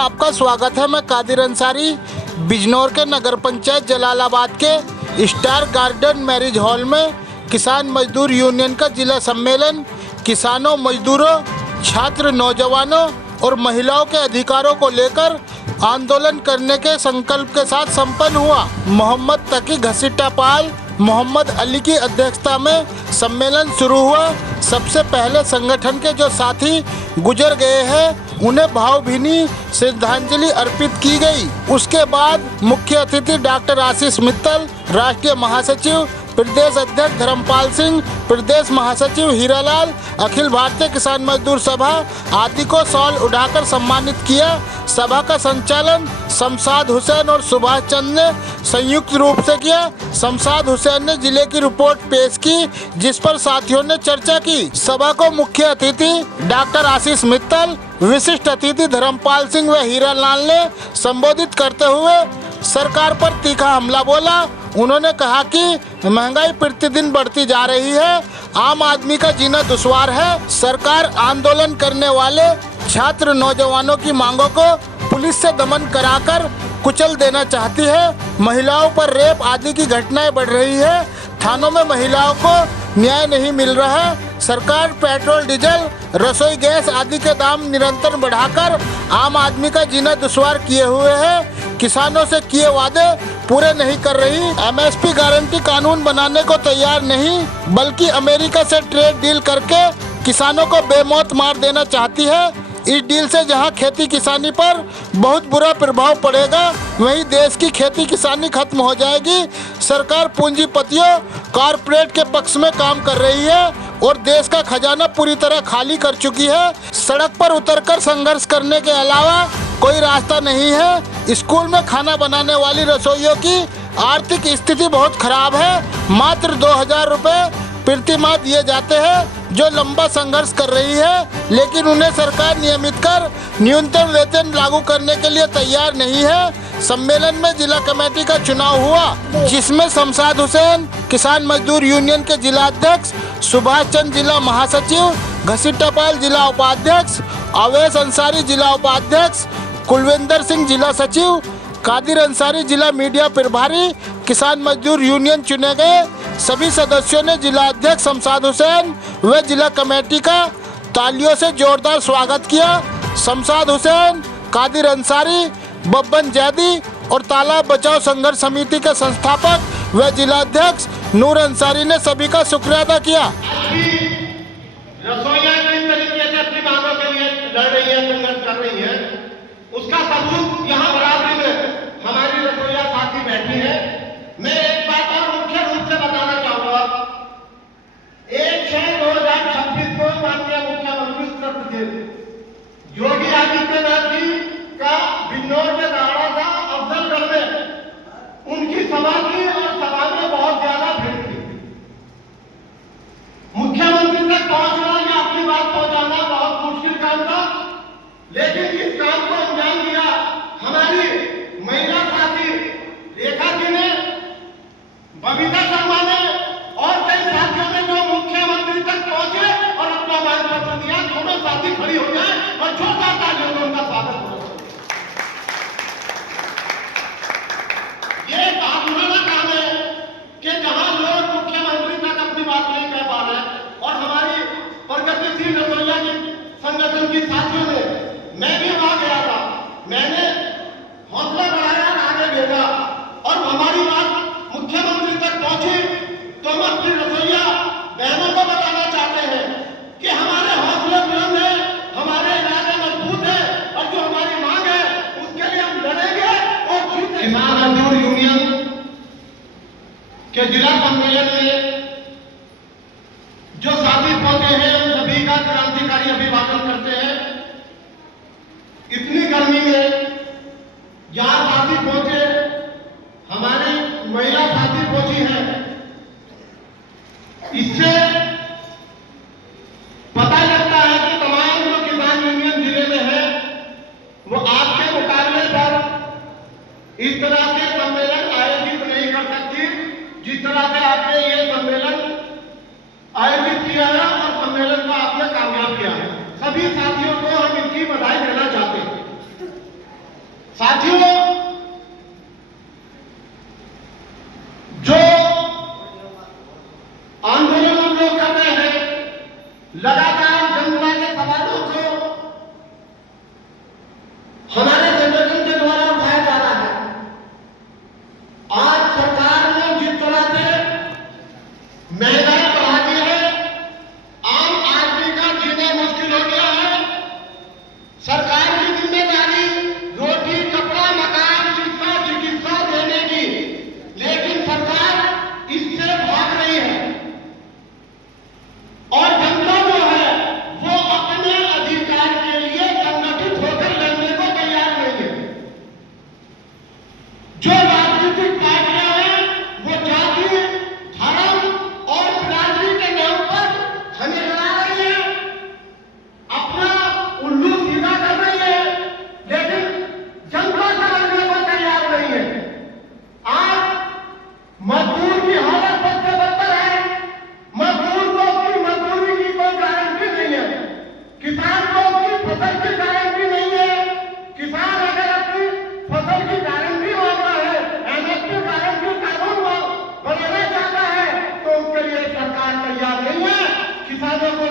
आपका स्वागत है। मैं कादिर अंसारी बिजनौर के नगर पंचायत जलालाबाद के स्टार गार्डन मैरिज हॉल में किसान मजदूर यूनियन का जिला सम्मेलन किसानों, मजदूरों, छात्र, नौजवानों और महिलाओं के अधिकारों को लेकर आंदोलन करने के संकल्प के साथ संपन्न हुआ। मोहम्मद तकी घसीटापाल मोहम्मद अली की अध्यक्षता में सम्मेलन शुरू हुआ। सबसे पहले संगठन के जो साथी गुजर गए हैं उन्हें भावभीनी श्रद्धांजलि अर्पित की गई। उसके बाद मुख्य अतिथि डॉक्टर आशीष मित्तल, राष्ट्रीय महासचिव, प्रदेश अध्यक्ष धर्मपाल सिंह, प्रदेश महासचिव हीरालाल, अखिल भारतीय किसान मजदूर सभा आदि को शॉल उठाकर सम्मानित किया। सभा का संचालन शमशाद हुसैन और सुभाष चंद ने संयुक्त रूप से किया। शमशाद हुसैन ने जिले की रिपोर्ट पेश की, जिस पर साथियों ने चर्चा की। सभा को मुख्य अतिथि डॉक्टर आशीष मित्तल, विशिष्ट अतिथि धर्मपाल सिंह व हीरालाल ने संबोधित करते हुए सरकार पर तीखा हमला बोला। उन्होंने कहा कि महंगाई प्रतिदिन बढ़ती जा रही है, आम आदमी का जीना दुश्वार है। सरकार आंदोलन करने वाले छात्र, नौजवानों की मांगों को पुलिस से दमन कराकर कुचल देना चाहती है। महिलाओं पर रेप आदि की घटनाएं बढ़ रही है। थानों में महिलाओं को न्याय नहीं मिल रहा है। सरकार पेट्रोल, डीजल, रसोई गैस आदि के दाम निरंतर बढ़ाकर आम आदमी का जीना दुश्वार किए हुए है। किसानों से किए वादे पूरे नहीं कर रही। एमएसपी गारंटी कानून बनाने को तैयार नहीं, बल्कि अमेरिका से ट्रेड डील करके किसानों को बेमौत मार देना चाहती है। इस डील से जहां खेती किसानी पर बहुत बुरा प्रभाव पड़ेगा, वहीं देश की खेती किसानी खत्म हो जाएगी। सरकार पूंजीपतियों, कॉरपोरेट के पक्ष में काम कर रही है और देश का खजाना पूरी तरह खाली कर चुकी है। सड़क पर उतरकर संघर्ष करने के अलावा कोई रास्ता नहीं है। स्कूल में खाना बनाने वाली रसोइयों की आर्थिक स्थिति बहुत खराब है। मात्र 2000 रुपये प्रति माह दिए जाते हैं, जो लंबा संघर्ष कर रही है, लेकिन उन्हें सरकार नियमित कर न्यूनतम वेतन लागू करने के लिए तैयार नहीं है। सम्मेलन में जिला कमेटी का चुनाव हुआ, जिसमें शमशाद हुसैन किसान मजदूर यूनियन के जिला अध्यक्ष, सुभाष चंद जिला महासचिव, घसीटापाल जिला उपाध्यक्ष, अवैस अंसारी जिला उपाध्यक्ष, कुलविंदर सिंह जिला सचिव, कादिर अंसारी जिला मीडिया प्रभारी किसान मजदूर यूनियन चुने गए। सभी सदस्यों ने जिला अध्यक्ष शमशाद हुसैन व जिला कमेटी का तालियों से जोरदार स्वागत किया। शमशाद हुसैन, कादिर अंसारी, बब्बन जैदी और तालाब बचाओ संघर्ष समिति के संस्थापक व जिला अध्यक्ष नूर अंसारी ने सभी का शुक्रिया अदा किया। रसोइयां किस तरीके से अपनी मांगों के लिए लड़ रही है, संघर्ष कर रही है, उसका सबूत यहाँ बराबरी में हमारी रसोइया साथी बैठी है। मैं एक बात और मुख्य रूप से बताना चाहूंगा। 1/6/2026 को माननीय मुख्यमंत्री उत्तर प्रदेश योगी आदित्यनाथ जी का बिजनौर में दौरा था, अफजलगढ़ में उनकी सभा की और सभा में बहुत ज्यादा भीड़ थी। मुख्यमंत्री तक पहुंचना या अपनी बात पहुंचाना बहुत मुश्किल काम था, लेकिन इस काम को अंजाम दिया हमारी महिला साथी रेखा जी ने, बबीता शर्मा ने और कई साथियों ने, जो मुख्यमंत्री तक पहुंचे और अपना मांग पत्र दिया। दोनों साथी खड़ी हो जाए और जोरदार तालियों से उनका स्वागत हो। ये भावनात्मक काम है कि जहां लोग मुख्यमंत्री तक अपनी बात नहीं कह पा रहे और हमारी प्रगतिशील रसोइया की संगठन की साथियों ने, मैं भी वहां गया था, मैंने हौसला बढ़ाया, आगे भेजा और हमारी बात मुख्यमंत्री तक पहुंची। तो हम अपनी रसोइया बहनों को बताना चाहते हैं कि हमारे हौसले बुलंद है, हमारे इरादे मजबूत है और जो हमारी मांग है उसके लिए हम लड़ेंगे और जीतेंगे। किसान मजदूर यूनियन के जिला सम्मेलन में जो साथी पहुंचे हैं, उन सभी का क्रांतिकारी अभिवादन करते हैं। इतनी गर्मी में यहाँ साथी पहुंचे, हमारी महिला साथी पहुंची है, इससे पता लगता है कि तमाम जो किसान यूनियन जिले में है वो आपके मुकाबले पर इस तरह से सम्मेलन आयोजित नहीं कर सकती, जिस तरह से आपने ये सम्मेलन आयोजित किया है और सम्मेलन को आपने कामयाब किया है। सभी साथियों को हम इसकी बधाई देना चाहते हैं। साथियों, जो आंदोलन हम लोग कर रहे हैं, लगातार जनता के सवालों को हमारे संगठन के द्वारा उठाया जा रहा है। आज सरकार ने जिस तरह से महंगाई बढ़ा दी है, आम आदमी का जीना मुश्किल हो गया है। सरकार की जिम्मेदारी रोटी, कपड़ा, मकान, शिक्षा, चिकित्सा देने की, लेकिन सरकार इससे भाग रही है और जनता जो है वो अपने अधिकार के लिए संगठित होकर लड़ने को तैयार नहीं है। जो राजनीतिक पार्टियां हैं वो जाति, धर्म और बिरादरी के नाम पर हमें लड़ा रही है, अपना उल्लू सीधा कर रही है, लेकिन जनता से लड़ने को तैयार नहीं है। आज मजदूर की हालत सबसे बदतर है। मजदूर को उसकी मजदूरी की कोई गारंटी नहीं है, किसान को उसकी फसल की गारंटी नहीं है। किसान अगर अपनी फसल की गारंटी मांग रहा है, एमएसपी गारंटी कानून बनाना चाहता है, तो उसके लिए सरकार तैयार नहीं है। किसानों को